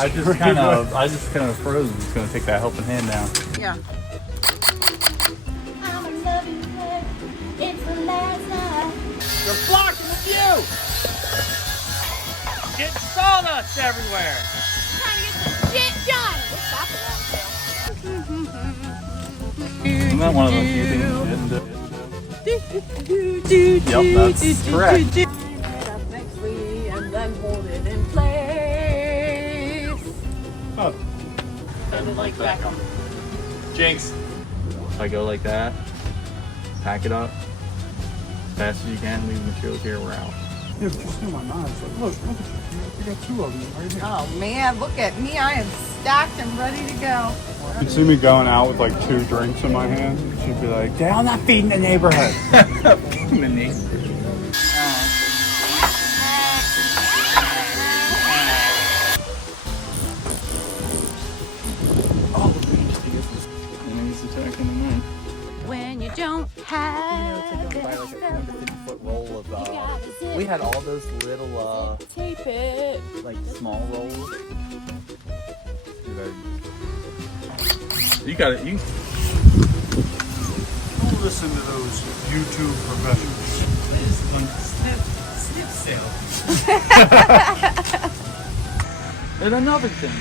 I just kind of froze. Just gonna take that helping hand down. Yeah. I'm a loving her. It's the last night. You're blocking the view! Getting sawdust everywhere! Trying to get some shit done. Stop it, Isn't that one of those few things you didn't do? Yep, that's correct. It up nicely and then hold it in place. Oh. And like back up. Jinx. If I go like that, pack it up, as fast as you can, leave the materials here, we're out. Yeah, but you're still my mind. It's like, look at you. You got 2 of them right here. Oh man, look at me. I am stacked and ready to go. You'd see me going out with like 2 drinks in my hand. She'd be like, Dad, I'm not feeding the neighborhood. Minnie. When you don't have Buy like a 250-foot roll of, we had all those little, Tape it. like small rolls. You got it. You. Don't listen to those YouTube professionals. And another thing.